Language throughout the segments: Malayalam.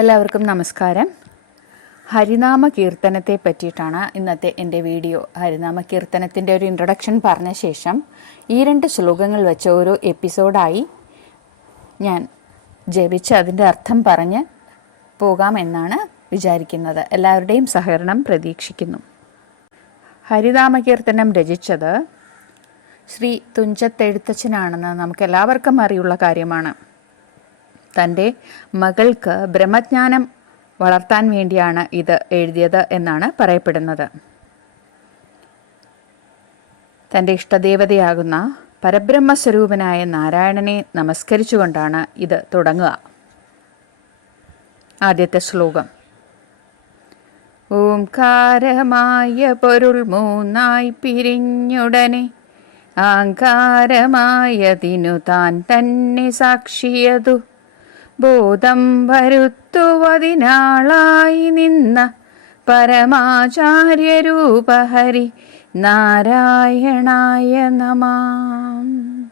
എല്ലാവർക്കും നമസ്കാരം. ഹരിനാമ കീർത്തനത്തെ പറ്റിയിട്ടാണ് ഇന്നത്തെ എന്റെ വീഡിയോ. ഹരിനാമ കീർത്തനത്തിന്റെ ഒരു ഇൻട്രൊഡക്ഷൻ പറഞ്ഞ ശേഷം ഈ രണ്ട് ശ്ലോകങ്ങൾ വെച്ച ഓരോ എപ്പിസോഡായി ഞാൻ ജപിച്ച് അതിന്റെ അർത്ഥം പറഞ്ഞ് പോകാമെന്നാണ് വിചാരിക്കുന്നത്. എല്ലാവരുടെയും സഹകരണം പ്രതീക്ഷിക്കുന്നു. ഹരിനാമ കീർത്തനം രചിച്ചത് ശ്രീ തുഞ്ചത്തെഴുത്തച്ഛനാണെന്ന് നമുക്കെല്ലാവർക്കും അറിയുള്ള കാര്യമാണ്. തന്റെ മകൾക്ക് ബ്രഹ്മജ്ഞാനം വളർത്താൻ വേണ്ടിയാണ് ഇത് എഴുതിയത് എന്നാണ് പറയപ്പെടുന്നത്. തന്റെ ഇഷ്ടദേവതയാകുന്ന പരബ്രഹ്മസ്വരൂപനായ നാരായണനെ നമസ്കരിച്ചുകൊണ്ടാണ് ഇത് തുടങ്ങുക. ആദ്യത്തെ ശ്ലോകം. ഓംകാരമായ പൊരുൾ മൂന്നായി പിരിഞ്ഞുടനെ ആങ്കാരമായതിനു താൻ തന്നെ സാക്ഷിയതു. ബോധം വരുത്തുവതിനാളായി നിന്ന പരമാചാര്യരൂപഹരി നാരായണായ നമാം.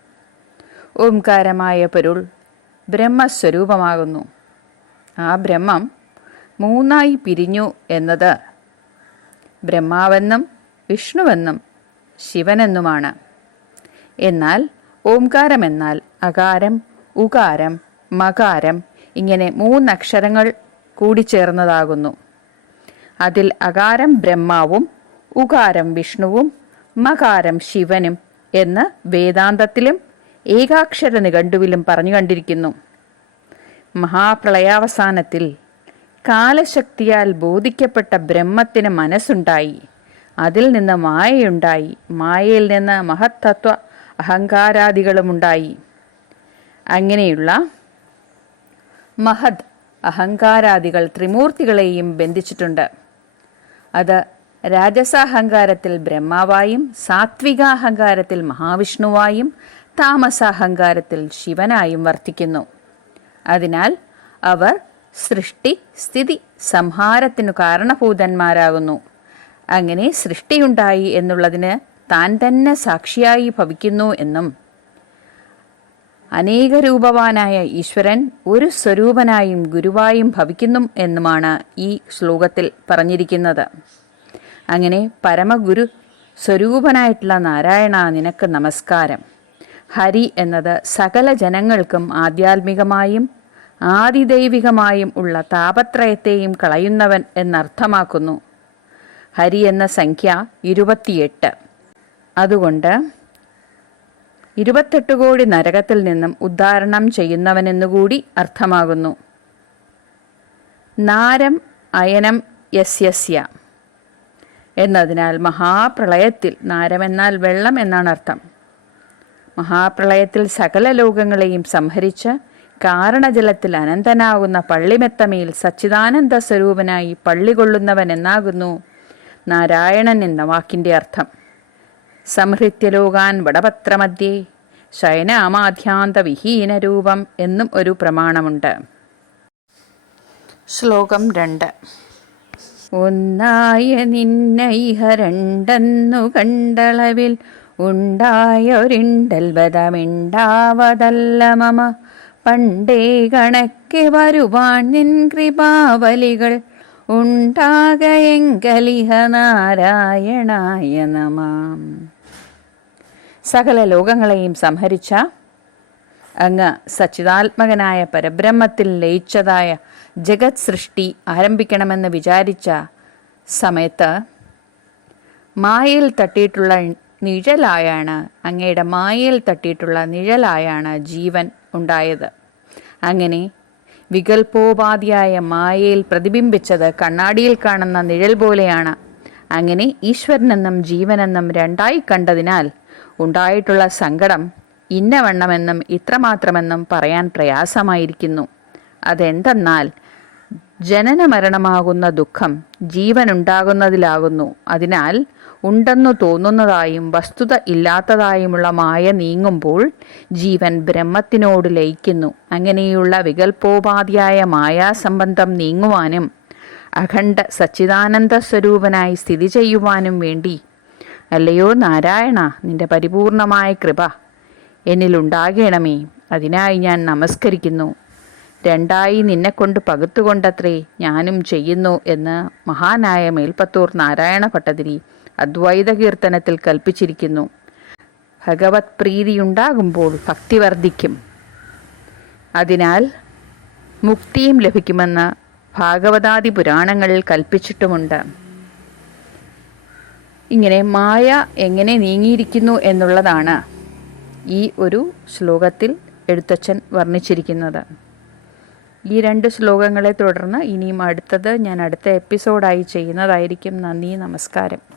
ഓംകാരമായ പൊരുൾ ബ്രഹ്മസ്വരൂപമാകുന്നു. ആ ബ്രഹ്മം മൂന്നായി പിരിഞ്ഞു എന്നത് ബ്രഹ്മാവെന്നും വിഷ്ണുവെന്നും ശിവനെന്നുമാണ്. എന്നാൽ ഓംകാരമെന്നാൽ അകാരം ഉകാരം മകാരം ഇങ്ങനെ മൂന്നക്ഷരങ്ങൾ കൂടിച്ചേർന്നതാകുന്നു. അതിൽ അകാരം ബ്രഹ്മാവും ഉകാരം വിഷ്ണുവും മകാരം ശിവനും എന്ന് വേദാന്തത്തിലും ഏകാക്ഷര നിഘണ്ടുവിലും പറഞ്ഞു കണ്ടിരിക്കുന്നു. മഹാപ്രളയാവസാനത്തിൽ കാലശക്തിയാൽ ബോധിക്കപ്പെട്ട ബ്രഹ്മത്തിന് മനസ്സുണ്ടായി. അതിൽ നിന്ന് മായയുണ്ടായി. മായയിൽ നിന്ന് മഹത്തത്വ അഹങ്കാരാദികളുമുണ്ടായി. അങ്ങനെയുള്ള മഹദ് അഹങ്കാരാദികൾ ത്രിമൂർത്തികളെയും ബന്ധിച്ചിട്ടുണ്ട്. അത് രാജസാഹങ്കാരത്തിൽ ബ്രഹ്മാവായും സാത്വികാഹങ്കാരത്തിൽ മഹാവിഷ്ണുവായും താമസാഹങ്കാരത്തിൽ ശിവനായും വർത്തിക്കുന്നു. അതിനാൽ അവർ സൃഷ്ടി സ്ഥിതി സംഹാരത്തിനു കാരണഭൂതന്മാരാകുന്നു. അങ്ങനെ സൃഷ്ടിയുണ്ടായി എന്നുള്ളതിന് താൻ തന്നെ സാക്ഷിയായി ഭവിക്കുന്നു എന്നും അനേക രൂപവാനായ ഈശ്വരൻ ഒരു സ്വരൂപനായും ഗുരുവായും ഭവിക്കുന്നു എന്നുമാണ് ഈ ശ്ലോകത്തിൽ പറഞ്ഞിരിക്കുന്നത്. അങ്ങനെ പരമഗുരു സ്വരൂപനായിട്ടുള്ള നാരായണ നിനക്ക് നമസ്കാരം. ഹരി എന്നത് സകല ജനങ്ങൾക്കും ആധ്യാത്മികമായും ആദിദൈവികമായും ഉള്ള താപത്രയത്തെയും കളയുന്നവൻ എന്നർത്ഥമാക്കുന്നു. ഹരി എന്ന സംഖ്യ ഇരുപത്തിയെട്ട്. അതുകൊണ്ട് ഇരുപത്തെട്ട് കോടി നരകത്തിൽ നിന്നും ഉദ്ധാരണം ചെയ്യുന്നവനെന്നുകൂടി അർത്ഥമാകുന്നു. നാരം അയനം യസ്യസ്യ എന്നതിനാൽ മഹാപ്രളയത്തിൽ നാരം എന്നാൽ വെള്ളം എന്നാണ് അർത്ഥം. മഹാപ്രളയത്തിൽ സകല ലോകങ്ങളെയും സംഹരിച്ച് കാരണജലത്തിൽ അനന്തനാകുന്ന പള്ളിമെത്തമയിൽ സച്ചിദാനന്ദ സ്വരൂപനായി പള്ളി കൊള്ളുന്നവൻ എന്നാകുന്നു നാരായണൻ എന്ന വാക്കിന്റെ അർത്ഥം. സംഹൃത്യലോകാൻ വടപത്രമധ്യേ ശയനാമാധ്യാന്ത വിഹീന രൂപം എന്നും ഒരു പ്രമാണമുണ്ട്. ശ്ലോകം രണ്ട്. ഒന്നായ നിന്നൈഹ രണ്ടെന്നു കണ്ടളവിൽ ഉണ്ടായൊരിണ്ടൽബതമിണ്ടാവതല്ല മമ. പണ്ടേ കണക്കെ വരുവാൻ നിൻ കൃപാവലികൾ ഉണ്ടാകയെങ്കലിഹ നാരായണായ നമാം. സകല ലോകങ്ങളെയും സംഹരിച്ച അങ്ങ് സച്ചിതാത്മകനായ പരബ്രഹ്മത്തിൽ ലയിച്ചതായ ജഗത് സൃഷ്ടി ആരംഭിക്കണമെന്ന് വിചാരിച്ച സമയത്ത് മായയിൽ തട്ടിയിട്ടുള്ള നിഴലായാണ് അങ്ങയുടെ മായയിൽ തട്ടിയിട്ടുള്ള നിഴലായാണ് ജീവൻ ഉണ്ടായത്. അങ്ങനെ വികൽപോപാധിയായ മായയിൽ പ്രതിബിംബിച്ചത് കണ്ണാടിയിൽ കാണുന്ന നിഴൽ പോലെയാണ്. അങ്ങനെ ഈശ്വരനെന്നും ജീവനെന്നും രണ്ടായി കണ്ടതിനാൽ ഉണ്ടായിട്ടുള്ള സങ്കടം ഇന്നവണ്ണമെന്നും ഇത്രമാത്രമെന്നും പറയാൻ പ്രയാസമായിരിക്കുന്നു. അതെന്തെന്നാൽ ജനന മരണമാകുന്ന ദുഃഖം ജീവനുണ്ടാകുന്നതിലാകുന്നു. അതിനാൽ ഉണ്ടെന്നു തോന്നുന്നതായും വസ്തുത ഇല്ലാത്തതായുമുള്ള മായ നീങ്ങുമ്പോൾ ജീവൻ ബ്രഹ്മത്തിനോട് ലയിക്കുന്നു. അങ്ങനെയുള്ള വികൽപോപാധിയായ മായാസംബന്ധം നീങ്ങുവാനും അഖണ്ഡ സച്ചിദാനന്ദ സ്വരൂപനായി സ്ഥിതി ചെയ്യുവാനും വേണ്ടി അല്ലയോ നാരായണ നിന്റെ പരിപൂർണമായ കൃപ എന്നിലുണ്ടാകണമേ. അതിനായി ഞാൻ നമസ്കരിക്കുന്നു. രണ്ടായി നിന്നെക്കൊണ്ട് പകുത്തുകൊണ്ടത്രേ ഞാനും ചെയ്യുന്നു എന്ന് മഹാനായ മേൽപ്പത്തൂർ നാരായണ ഭട്ടതിരി അദ്വൈത കീർത്തനത്തിൽ കൽപ്പിച്ചിരിക്കുന്നു. ഭഗവത് പ്രീതിയുണ്ടാകുമ്പോൾ ഭക്തി വർദ്ധിക്കും. അതിനാൽ മുക്തിയും ലഭിക്കുമെന്ന് ഭാഗവതാദി പുരാണങ്ങളിൽ കൽപ്പിച്ചിട്ടുമുണ്ട്. ഇങ്ങനെ മായ എങ്ങനെ നീങ്ങിയിരിക്കുന്നു എന്നുള്ളതാണ് ഈ ഒരു ശ്ലോകത്തിൽ എഴുത്തച്ഛൻ വർണിച്ചിരിക്കുന്നത്. ഈ രണ്ട് ശ്ലോകങ്ങളെ തുടർന്ന് ഇനിയും അടുത്തത് ഞാൻ അടുത്ത എപ്പിസോഡായി ചെയ്യുന്നതായിരിക്കും. നന്ദി നമസ്കാരം.